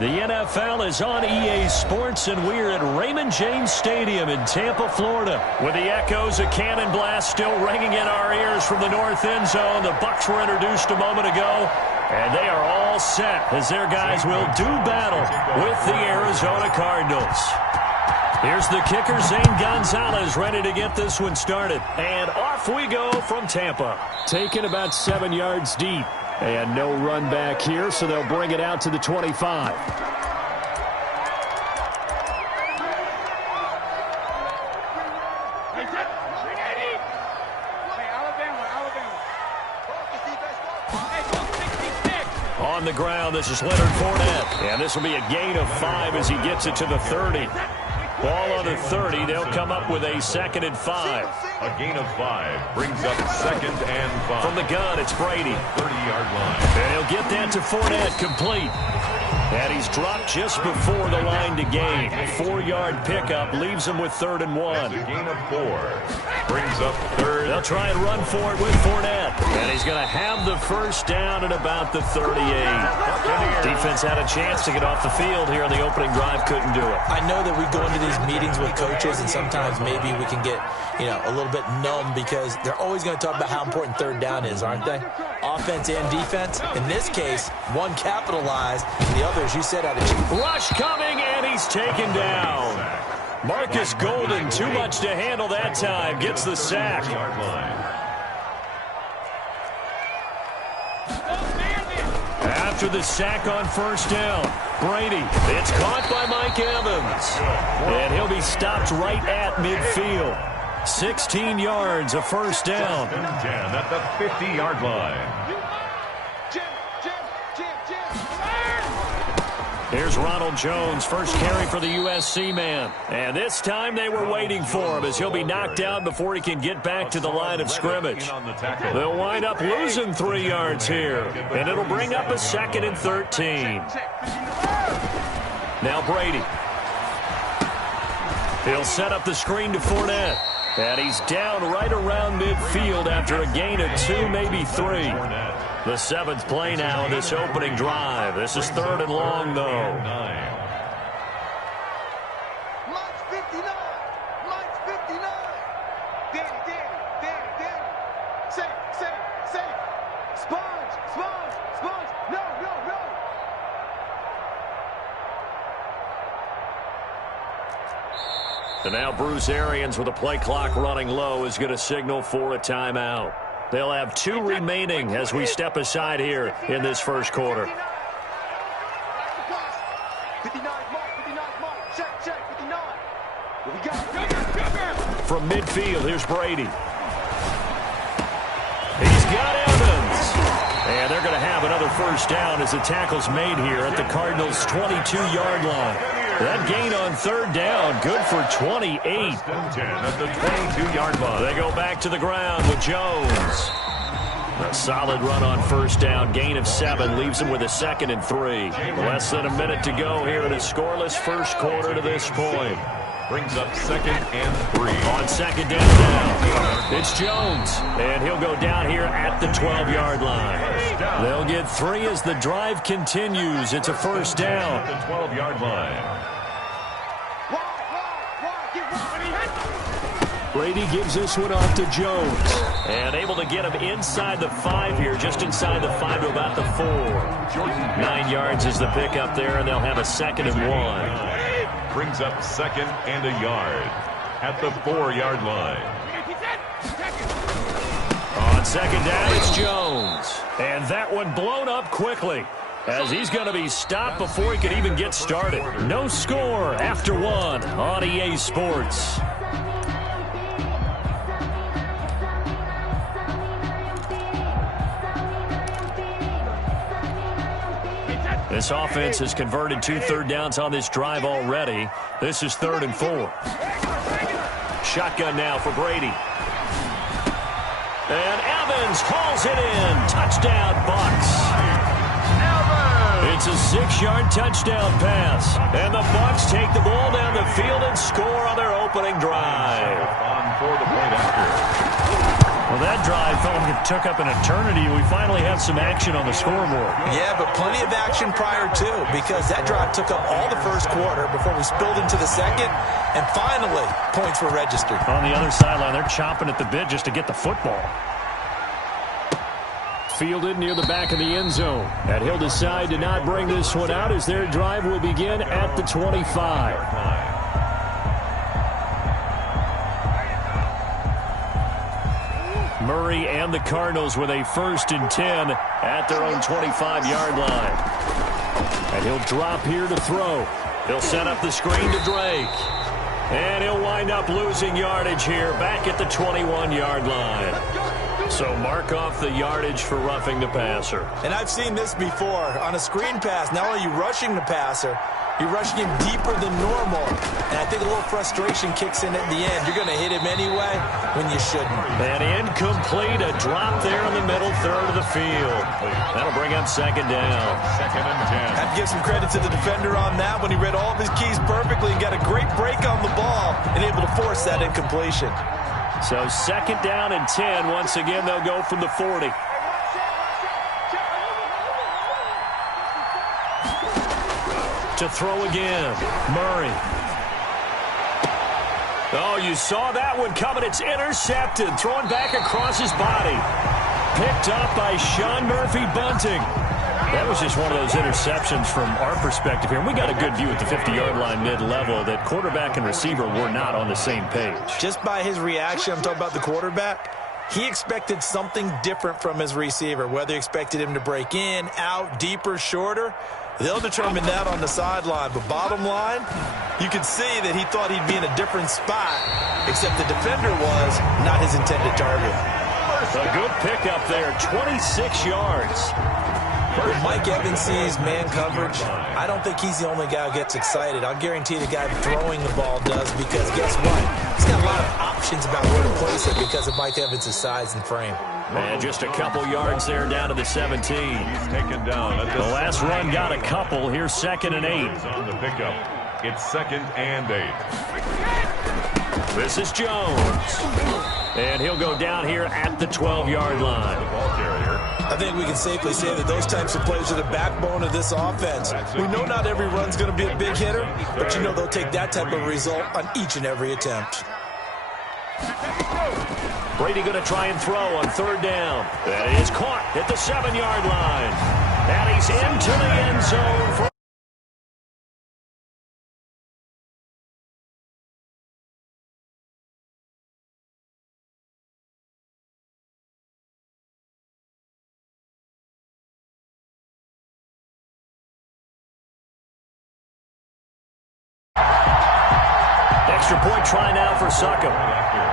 The NFL is on EA Sports, and we're at Raymond James Stadium in Tampa, Florida. With the echoes of cannon blast still ringing in our ears from the north end zone. The Bucs were introduced a moment ago, and they are all set as their guys will do battle with the Arizona Cardinals. Here's the kicker, Zane Gonzalez, ready to get this one started. And off we go from Tampa. Taken about 7 yards deep. And no run back here, so they'll bring it out to the 25. On the ground, this is Leonard Fournette. And this will be a gain of 5 as he gets it to the 30. Ball on the 30. They'll come up with a 2nd and 5. A gain of 5 brings up 2nd and 5. From the gun, it's Brady. 30-yard line. And he'll get that to Fournette, complete. And he's dropped just before the line to gain. 4-yard pickup leaves him with 3rd and 1. That's a gain of 4. Brings up 3rd. They'll try and run for it with Fournette. And he's going to have the first down at about the 38. Defense had a chance to get off the field here on the opening drive. Couldn't do it. I know that we go into these meetings with coaches, and sometimes maybe we can get, a little bit numb because they're always going to talk about how important 3rd down is, aren't they? Offense and defense. In this case, one capitalized, and the other, as you said, had a cheap. Rush coming, and he's taken down. Marcus Golden, too much to handle that time, gets the sack. After the sack on 1st down, Brady, it's caught by Mike Evans. And he'll be stopped right at midfield. 16 yards, a 1st down. 10 at the 50-yard line. Here's Ronald Jones, first carry for the USC man. And this time they were waiting for him as he'll be knocked out before he can get back to the line of scrimmage. They'll wind up losing 3 yards here, and it'll bring up a 2nd and 13. Now Brady. He'll set up the screen to Fournette. And he's down right around midfield after a gain of 2, maybe 3. The 7th play now in this opening drive. This is 3rd and long, though. Mike's 59. Mike's 59. Danny. Safe. Sponge. No. And now Bruce Arians with the play clock running low is going to signal for a timeout. They'll have 2 remaining as we step aside here in this first quarter. 59 Mike. Check, 59. What we got? From midfield, here's Brady. He's got Evans. And they're going to have another 1st down as the tackle's made here at the Cardinals' 22-yard line. That gain on 3rd down, good for 28. 10 at the 22-yard line. They go back to the ground with Jones. A solid run on 1st down. Gain of 7 leaves him with a 2nd and 3. Less than a minute to go here in a scoreless first quarter to this point. Brings up 2nd and 3. On 2nd down now, it's Jones. And he'll go down here at the 12-yard line. They'll get 3 as the drive continues. It's a 1st down. At the 12-yard line. Brady gives this one off to Jones. And able to get him inside the 5 here, just inside the 5 to about the 4. 9 yards is the pickup there, and they'll have a 2nd and 1. Brings up 2nd and a yard at the 4-yard line. On 2nd down, it's Jones. And that one blown up quickly as he's going to be stopped before he could even get started. No score after 1 on EA Sports. This offense has converted 2 third downs on this drive already. This is 3rd and 4. Shotgun now for Brady. And Evans hauls it in. Touchdown, Bucs. It's a 6-yard touchdown pass. And the Bucs take the ball down the field and score on their opening drive. On for the point after. Well, that drive felt like it took up an eternity. We finally have some action on the scoreboard. Yeah, but plenty of action prior to, because that drive took up all the first quarter before we spilled into the second, and finally, points were registered. On the other sideline, they're chomping at the bit just to get the football. Fielded near the back of the end zone. And he'll decide to not bring this one out as their drive will begin at the 25. Murray and the Cardinals with a 1st and 10 at their own 25-yard line. And he'll drop here to throw. He'll set up the screen to Drake. And he'll wind up losing yardage here back at the 21-yard line. So mark off the yardage for roughing the passer. And I've seen this before. On a screen pass, not only are you rushing the passer, you're rushing him deeper than normal. And I think a little frustration kicks in at the end. You're going to hit him anyway when you shouldn't. And incomplete, a drop there in the middle third of the field. That'll bring up 2nd down. 2nd and 10. Have to give some credit to the defender on that when he read all of his keys perfectly and got a great break on the ball and able to force that incompletion. So 2nd down and 10. Once again, they'll go from the 40. To throw again, Murray. Oh, you saw that one coming. It's intercepted. Thrown back across his body. Picked up by Sean Murphy-Bunting. That was just one of those interceptions from our perspective here. And we got a good view at the 50-yard line mid-level that quarterback and receiver were not on the same page. Just by his reaction, I'm talking about the quarterback, he expected something different from his receiver, whether he expected him to break in, out, deeper, shorter. They'll determine that on the sideline. But bottom line, you can see that he thought he'd be in a different spot, except the defender was not his intended target. A good pickup there, 26 yards. When Mike Evans sees man coverage, I don't think he's the only guy who gets excited. I'll guarantee the guy throwing the ball does, because guess what? He's got a lot of options about where to place it because of Mike Evans' size and frame. And just a couple yards there down to the 17. He's taken down. The last run got a couple. Here's 2nd and 8. On the pickup. It's 2nd and 8. This is Jones. And he'll go down here at the 12-yard line. Ball carrier. I think we can safely say that those types of plays are the backbone of this offense. We know not every run's going to be a big hitter, but you know they'll take that type of result on each and every attempt. Brady going to try and throw on 3rd down. That is caught at the 7-yard line. And he's into the end zone for extra point try now for Suckham.